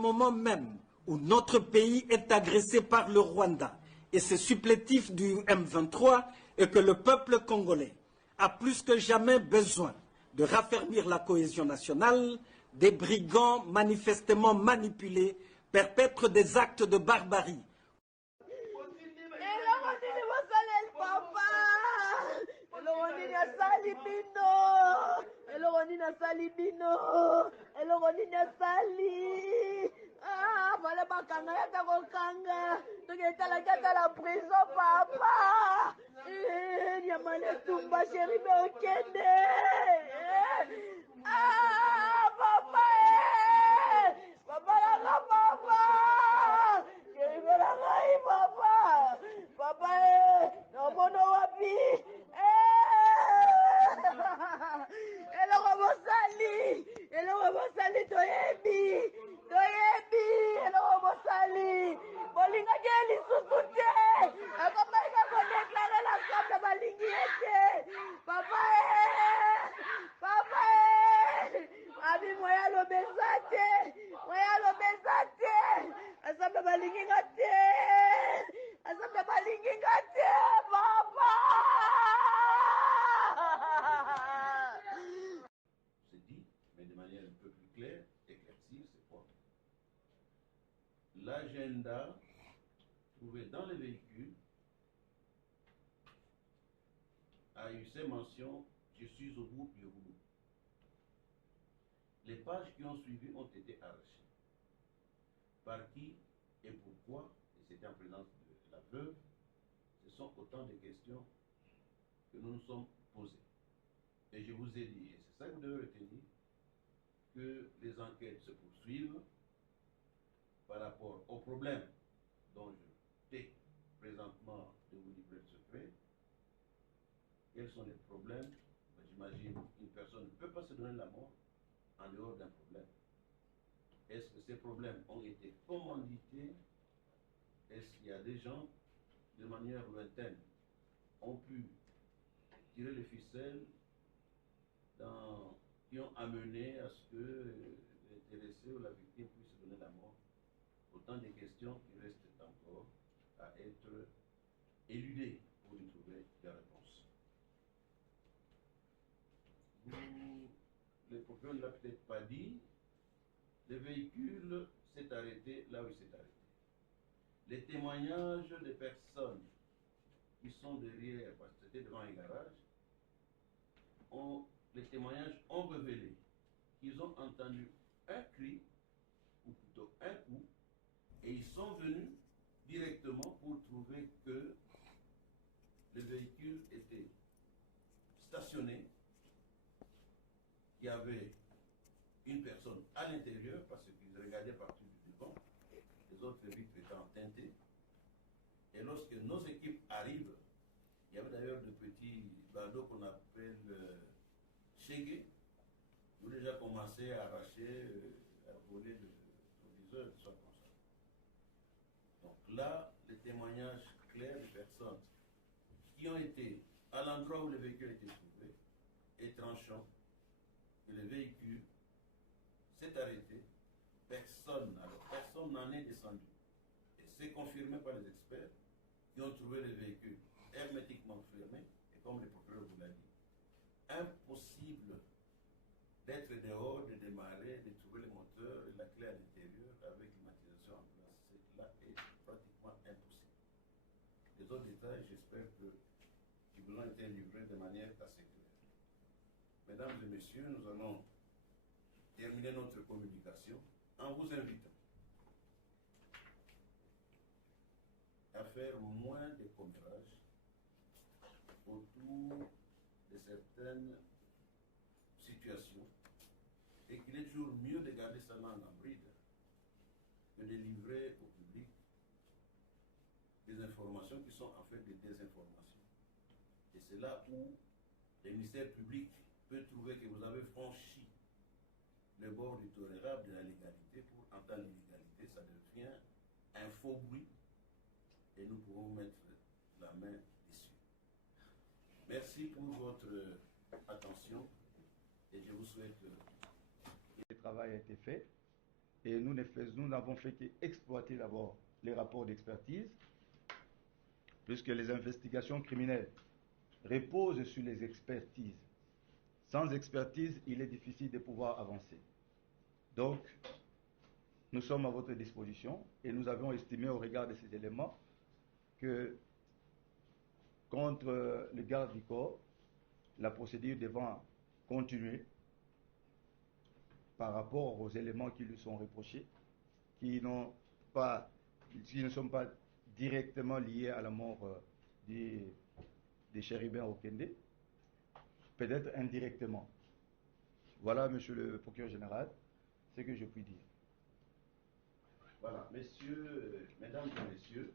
moment même où notre pays est agressé par le Rwanda et ses supplétifs du M23 et que le peuple congolais a plus que jamais besoin de raffermir la cohésion nationale, des brigands manifestement manipulés perpètrent des actes de barbarie. Ah, voilà ma kanga ya ta kokanga. Donc elle a la prison papa. Nyamane tumba chéri me okende. Ah, papa. Papa la papa. Chéri me la ngai papa. Papa no mono wapi. Eloko mosali toyebi eloko mosali bolingaki lisusu te akomaika kodeklare l'ensemble balingi ye te papa abi moya lobeza te ensemble balingi nga te papa. C'est dit, mais de manière un peu plus claire, éclaircir, c'est quoi? L'agenda trouvé dans le véhicule a eu ces mentions « Je suis au bout du rouleau ». Les pages qui ont suivi ont été arrachées. Par qui et pourquoi, et c'était en présence de la veuve, ce sont autant de questions que nous nous sommes posées. Et je vous ai dit, et c'est ça que vous devez retenir, que les enquêtes se poursuivent par rapport aux problèmes dont je tais présentement de vous livrer le secret. Quels sont les problèmes? J'imagine qu'une personne ne peut pas se donner la mort en dehors d'un problème. Est-ce que ces problèmes ont été commandités? Est-ce qu'il y a des gens, de manière lointaine, ont pu tirer les ficelles qui ont amené à ce que l'intéressé ou la victime puisse se donner la mort? Autant de questions qui restent encore à être éludées pour y trouver des réponses. Le procureur ne l'a peut-être pas dit, le véhicule s'est arrêté là où il s'est arrêté. Les témoignages des personnes qui sont derrière, parce que c'était devant un garage, les témoignages ont révélé qu'ils ont entendu un cri, ou plutôt un coup, et ils sont venus directement pour trouver que le véhicule était stationné, qu'il y avait une personne à l'intérieur, parce qu'ils regardaient partout du devant, les autres vitres étant teintées. Et lorsque nos équipes arrivent, il y avait d'ailleurs de petits ballots qu'on appelle Chegué, ils ont déjà commencé à arracher, à voler le proviseur, et tout ça comme ça. Donc là, les témoignages clairs des personnes qui ont été à l'endroit où le véhicule a été trouvé est tranchant, que le véhicule s'est arrêté, personne n'en est descendu. Et c'est confirmé par les experts qui ont trouvé le véhicule hermétiquement fermé, et comme le procureur vous l'a dit, impossible d'être dehors, de démarrer, de trouver le moteur et la clé à l'intérieur avec climatisation en place. Cela est pratiquement impossible. Les autres détails, j'espère qu'ils vous ont été livrés de manière assez claire. Mesdames et messieurs, nous allons terminer notre communication en vous invitant à faire moins de commérages autour de certaines situations et qu'il est toujours mieux de garder sa langue en bride que de livrer au public des informations qui sont en fait des désinformations. Et c'est là où le ministère public peut trouver que vous avez franchi le bord du tolérable de la légalité pour entendre l'illégalité, ça devient un faux bruit et nous pouvons mettre la main dessus. Merci pour votre attention et je vous souhaite le travail a été fait. Et nous n'avons fait qu'exploiter d'abord les rapports d'expertise, puisque les investigations criminelles reposent sur les expertises. Sans expertise, il est difficile de pouvoir avancer. Donc, nous sommes à votre disposition et nous avons estimé au regard de ces éléments que contre le garde du corps, la procédure devant continuer par rapport aux éléments qui lui sont reprochés, qui ne sont pas directement liés à la mort des chérubins Okende, peut-être indirectement. Voilà, monsieur le procureur général, ce que je puis dire. Voilà, messieurs, mesdames et messieurs,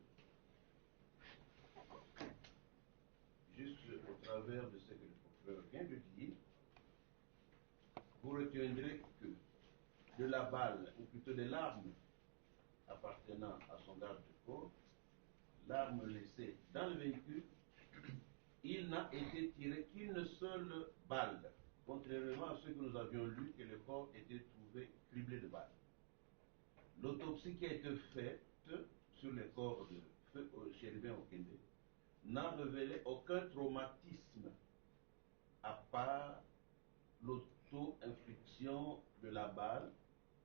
juste au travers de ce que le procureur vient de dire, vous retiendrez que de la balle, ou plutôt de l'arme appartenant à son garde du corps, l'arme laissée dans le véhicule, il n'a été tiré qu'une seule balle, contrairement à ce que nous avions lu, que le corps était trouvé criblé de balles. L'autopsie qui a été faite sur le corps de feu chérubin Okende n'a révélé aucun traumatisme à part l'auto-infliction de la balle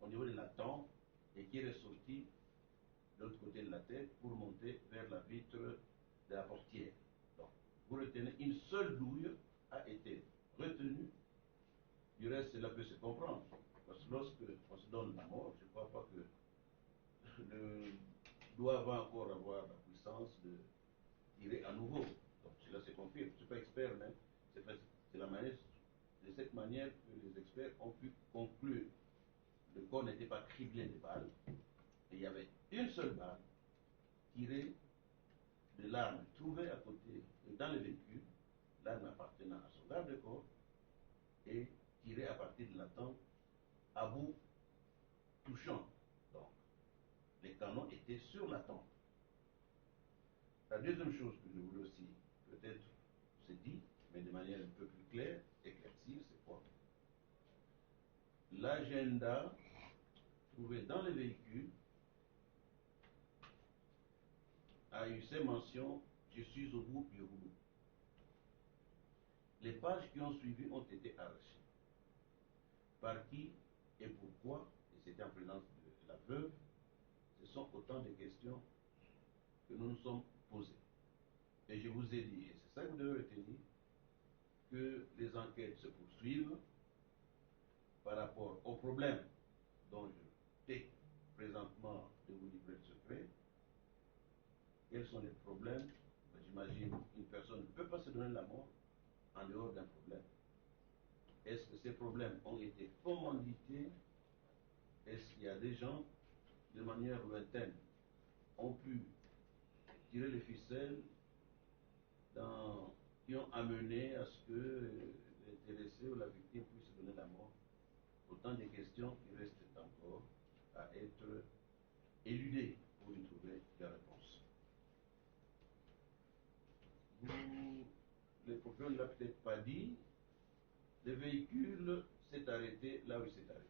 au niveau de la tempe et qui est ressortie de l'autre côté de la tête pour monter vers la vitre de la portière. Donc, vous retenez, une seule douille a été retenue. Du reste, cela peut se comprendre. Parce que lorsque on se donne la mort, je ne crois pas que doit encore avoir la puissance de tirer à nouveau. Donc cela se confirme. Je ne suis pas expert, mais c'est la manière, de cette manière que les experts ont pu conclure. Le corps n'était pas criblé de balles, et il y avait une seule balle tirée de l'arme trouvée à côté, dans le véhicule, l'arme appartenant à son garde-corps, et tirée à partir de la tempe à bout touchant. Donc, les canons étaient sur la tempe. La deuxième chose que je voulais aussi peut-être se dire, mais de manière un peu plus claire, éclaircir, c'est quoi? L'agenda trouvé dans le véhicule a eu ces mentions « Je suis au bout du rouleau ». Les pages qui ont suivi ont été arrachées. Par qui et pourquoi, et c'était en présence de la veuve, ce sont autant de questions que nous nous sommes posées. Et je vous ai dit, et c'est ça que vous devez retenir, que les enquêtes se poursuivent par rapport aux problèmes dont je t'ai présentement de vous livrer le secret. Quels sont les problèmes? J'imagine qu'une personne ne peut pas se donner la mort en dehors d'un problème. Est-ce que ces problèmes ont été commandités? Est-ce qu'il y a des gens, de manière lointaine, ont pu tirer les ficelles qui ont amené à ce que l'intéressé ou la victime puisse se donner la mort? Autant de questions qui restent encore à être éludées pour y trouver des réponses. Le procureur ne l'a peut-être pas dit, le véhicule s'est arrêté là où il s'est arrêté.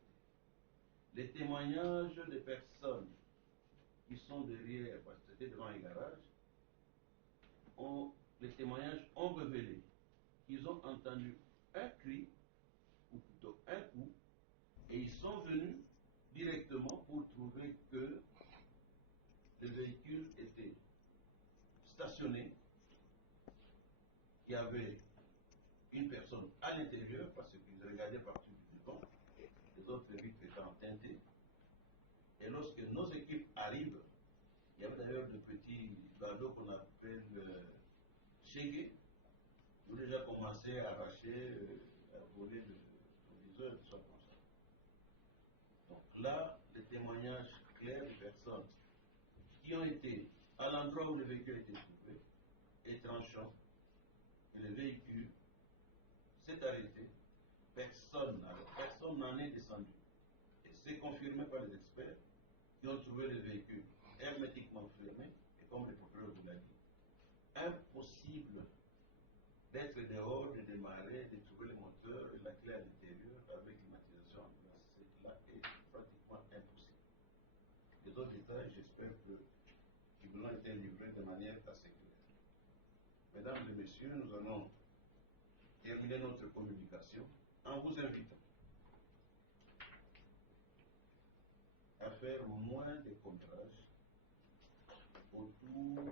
Les témoignages des personnes qui sont derrière, parce que c'était devant un garage, les témoignages ont révélé qu'ils ont entendu un cri, ou plutôt un coup, et ils sont venus directement pour trouver que le véhicule était stationné, qu'il y avait une personne à l'intérieur, parce qu'ils regardaient partout du devant, les autres vitres étant teintées. Et lorsque nos équipes arrivent, il y avait d'ailleurs de petits badauds qu'on appelle chégués, qui ont déjà commencé à arracher, à voler le viseur, tout ça comme ça. Donc là, les témoignages clairs de personnes qui ont été à l'endroit où le véhicule était trouvé est tranchant, et le véhicule s'est arrêté, personne n'en est descendu. Et c'est confirmé par les experts qui ont trouvé le véhicule hermétiquement fermé, et comme le procureur vous l'a dit, impossible d'être dehors, de démarrer, de trouver le moteur et la clé à l'intérieur avec climatisation en place. Cela est pratiquement impossible. autres détails, j'espère qu'ils vous ont été livrés de manière assez claire. Mesdames et messieurs, nous allons terminer notre communication en vous invitant à faire moins de contrages autour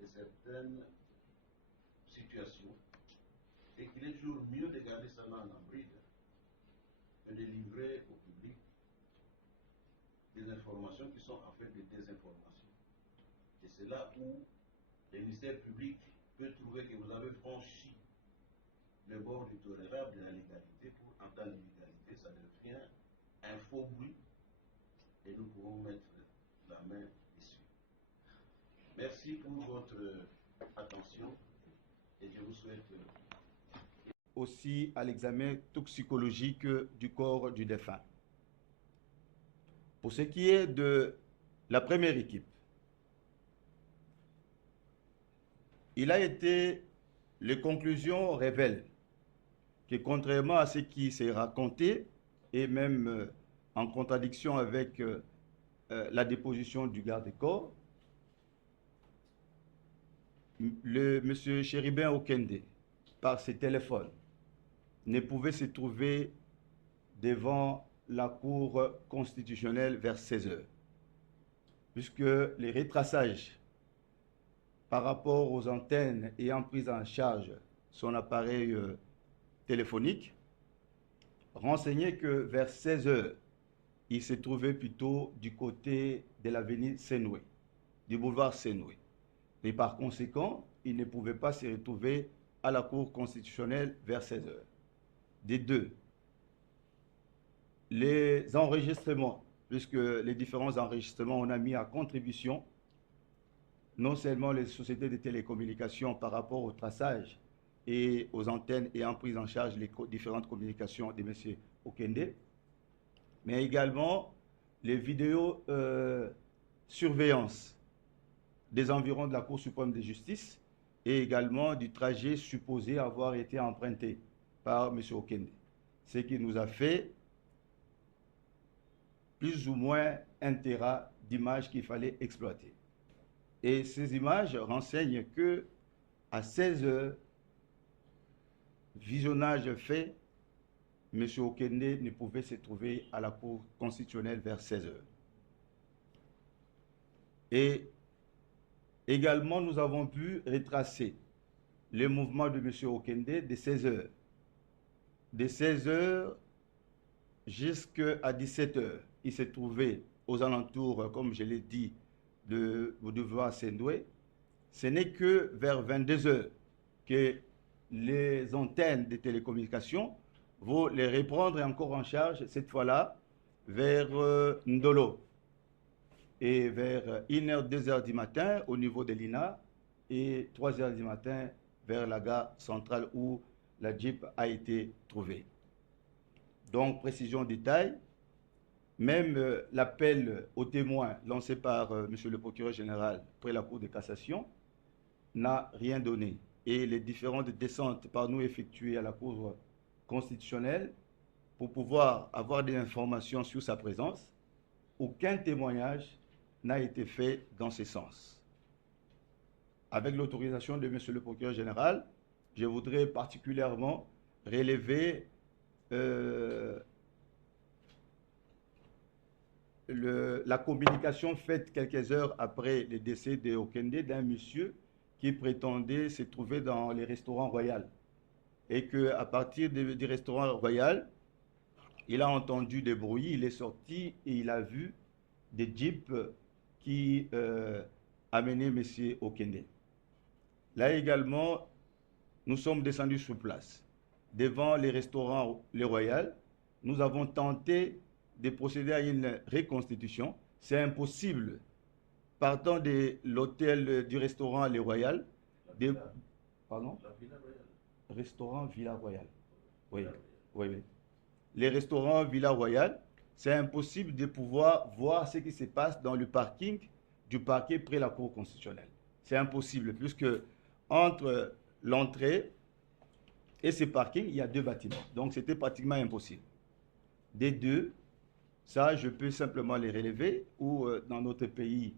de certaines situations et qu'il est toujours mieux de garder ça dans en bride que de livrer au public des informations qui sont en fait des désinformations. Et c'est là où le ministère public peut trouver que vous avez franchi le bord du tolérable de la légalité pour entendre l'illégalité, ça devient un faux bruit et nous pouvons mettre la main dessus. Merci pour votre attention et je vous souhaite aussi à l'examen toxicologique du corps du défunt. Pour ce qui est de la première équipe, les conclusions révèlent que contrairement à ce qui s'est raconté, et même en contradiction avec la déposition du garde-corps, M. Chéribin Okende, par ses téléphones, ne pouvait se trouver devant la Cour constitutionnelle vers 16 heures, puisque les retraçages par rapport aux antennes ayant pris en charge son appareil téléphonique renseignaient que vers 16 heures, il se trouvait plutôt du côté de l'avenue Senoué, du boulevard Senoué. Et par conséquent, il ne pouvait pas se retrouver à la Cour constitutionnelle vers 16 heures. Des deux, les enregistrements, puisque les différents enregistrements, on a mis à contribution non seulement les sociétés de télécommunications par rapport au traçage et aux antennes ayant pris en charge les différentes communications de M. Okende, mais également les vidéos surveillance des environs de la Cour suprême de justice et également du trajet supposé avoir été emprunté par M. Okende. Ce qui nous a fait plus ou moins un téra d'images qu'il fallait exploiter. Et ces images renseignent que à 16 heures, visionnage fait, M. Okende ne pouvait se trouver à la Cour constitutionnelle vers 16 heures. Et également, nous avons pu retracer le mouvement de M. Okende de 16 heures. De 16 heures jusqu'à 17 heures, il s'est trouvé aux alentours, comme je l'ai dit, de boulevard Senoué. Ce n'est que vers 22 heures que les antennes de télécommunications vont les reprendre encore en charge, cette fois-là, vers Ndolo. Et vers 1h, 2h du matin au niveau de l'INA et 3h du matin vers la gare centrale où la Jeep a été trouvée. Donc, précision détail, même l'appel aux témoins lancé par M. le procureur général près la Cour de cassation n'a rien donné. Et les différentes descentes par nous effectuées à la Cour constitutionnelle pour pouvoir avoir des informations sur sa présence, aucun témoignage n'a été fait dans ce sens. Avec l'autorisation de M. le procureur général, je voudrais particulièrement relever la communication faite quelques heures après le décès de Okende d'un monsieur qui prétendait se trouver dans les restaurants Royal. Et qu'à partir du restaurant Royal, il a entendu des bruits, il est sorti et il a vu des jeeps qui amenaient M. Okende. Là également, nous sommes descendus sur place. Devant les restaurants Les Royal, nous avons tenté de procéder à une reconstitution. C'est impossible. Partant de l'hôtel du restaurant Les Royal, pardon? Restaurant Villa Royal. Oui, oui, oui. Les restaurants Villa Royal, c'est impossible de pouvoir voir ce qui se passe dans le parking du parquet près la Cour constitutionnelle. C'est impossible, puisque entre l'entrée et ce parking, il y a 2 bâtiments. Donc, c'était pratiquement impossible. Des deux, Ça, je peux simplement les relever, où dans notre pays,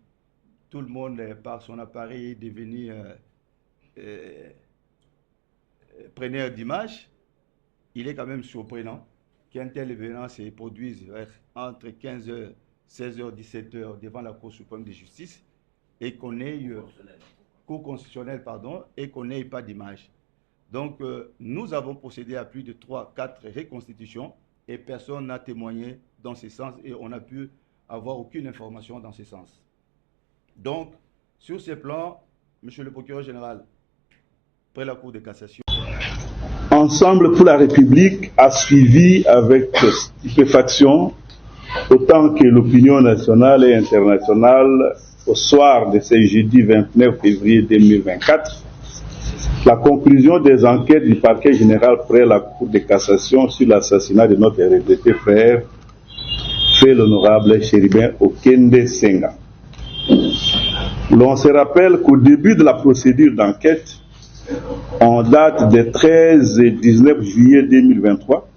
tout le monde, par son appareil, est devenu preneur d'images. Il est quand même surprenant qu'un tel événement se produise entre 15h, 16h, 17h devant la Cour suprême de justice et qu'on ait Cour constitutionnelle, pardon, et qu'on n'ait pas d'image. Donc, nous avons procédé à plus de 3-4 reconstitutions et personne n'a témoigné dans ce sens et on n'a pu avoir aucune information dans ce sens. Donc, sur ce plan, Monsieur le procureur général, après la Cour de cassation, Ensemble pour la République a suivi avec stupéfaction, autant que l'opinion nationale et internationale, au soir de ce jeudi 29 février 2024, la conclusion des enquêtes du parquet général près la Cour de cassation sur l'assassinat de notre regretté frère, fait l'honorable Chéribin Okende Senga. L'on se rappelle qu'au début de la procédure d'enquête, en date des 13 et 19 juillet 2023,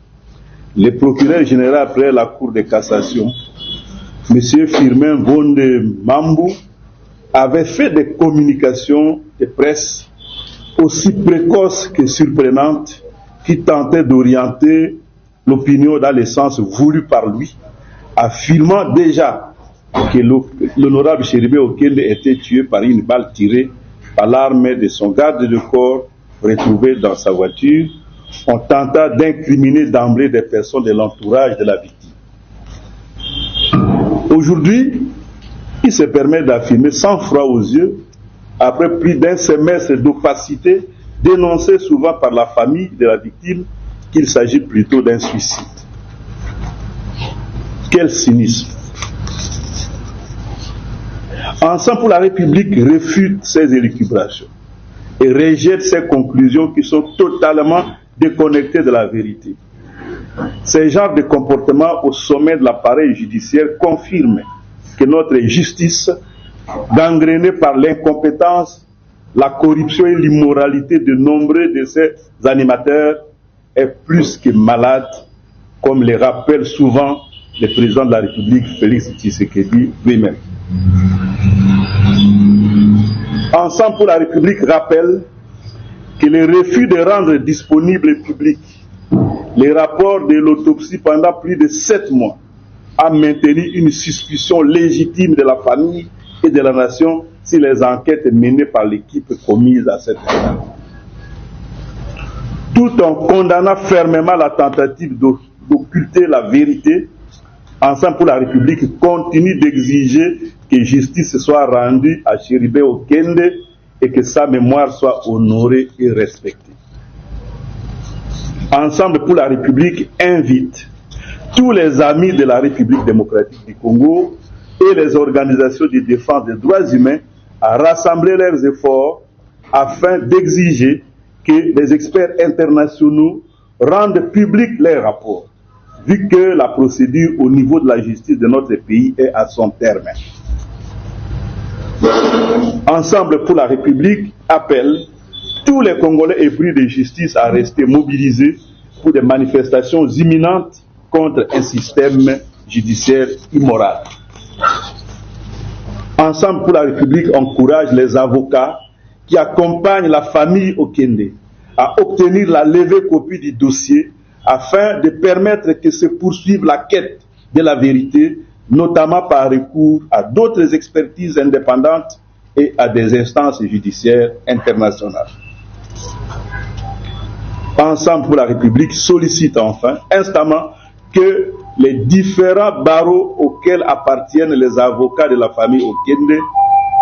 le procureur général près la Cour de cassation, M. Firmin Vonde Mambou, avait fait des communications de presse aussi précoces que surprenantes qui tentaient d'orienter l'opinion dans le sens voulu par lui, affirmant déjà que l'honorable Chéribin Okende était tué par une balle tirée par l'arme de son garde de corps retrouvé dans sa voiture. On tenta d'incriminer d'emblée des personnes de l'entourage de la victime. Aujourd'hui, il se permet d'affirmer sans froid aux yeux, après plus d'un semestre d'opacité dénoncé souvent par la famille de la victime, qu'il s'agit plutôt d'un suicide. Quel cynisme! Ensemble pour la République réfute ces élucubrations et rejette ces conclusions qui sont totalement déconnectées de la vérité. Ces genres de comportements au sommet de l'appareil judiciaire confirment que notre justice, gangrénée par l'incompétence, la corruption et l'immoralité de nombreux de ses animateurs, est plus que malade, comme le rappelle souvent le président de la République, Félix Tshisekedi lui-même. Ensemble pour la République rappelle que le refus de rendre disponible et public les rapports de l'autopsie pendant plus de 7 mois a maintenu une suspicion légitime de la famille et de la nation sur les enquêtes menées par l'équipe commise à cette époque. Tout en condamnant fermement la tentative d'occulter la vérité, Ensemble pour la République continue d'exiger que justice soit rendue à Chéribin Okende et que sa mémoire soit honorée et respectée. Ensemble pour la République invite tous les amis de la République démocratique du Congo et les organisations de défense des droits humains à rassembler leurs efforts afin d'exiger que les experts internationaux rendent publics leurs rapports, vu que la procédure au niveau de la justice de notre pays est à son terme. Ensemble pour la République appelle tous les Congolais épris de justice à rester mobilisés pour des manifestations imminentes contre un système judiciaire immoral. Ensemble pour la République encourage les avocats qui accompagnent la famille Okende à obtenir la levée copie du dossier afin de permettre que se poursuive la quête de la vérité, notamment par recours à d'autres expertises indépendantes et à des instances judiciaires internationales. Ensemble pour la République sollicite enfin instamment que les différents barreaux auxquels appartiennent les avocats de la famille Okende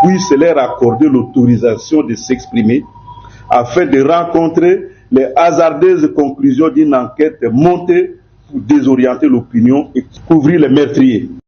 puissent leur accorder l'autorisation de s'exprimer afin de rencontrer les hasardeuses conclusions d'une enquête montée pour désorienter l'opinion et couvrir les meurtriers.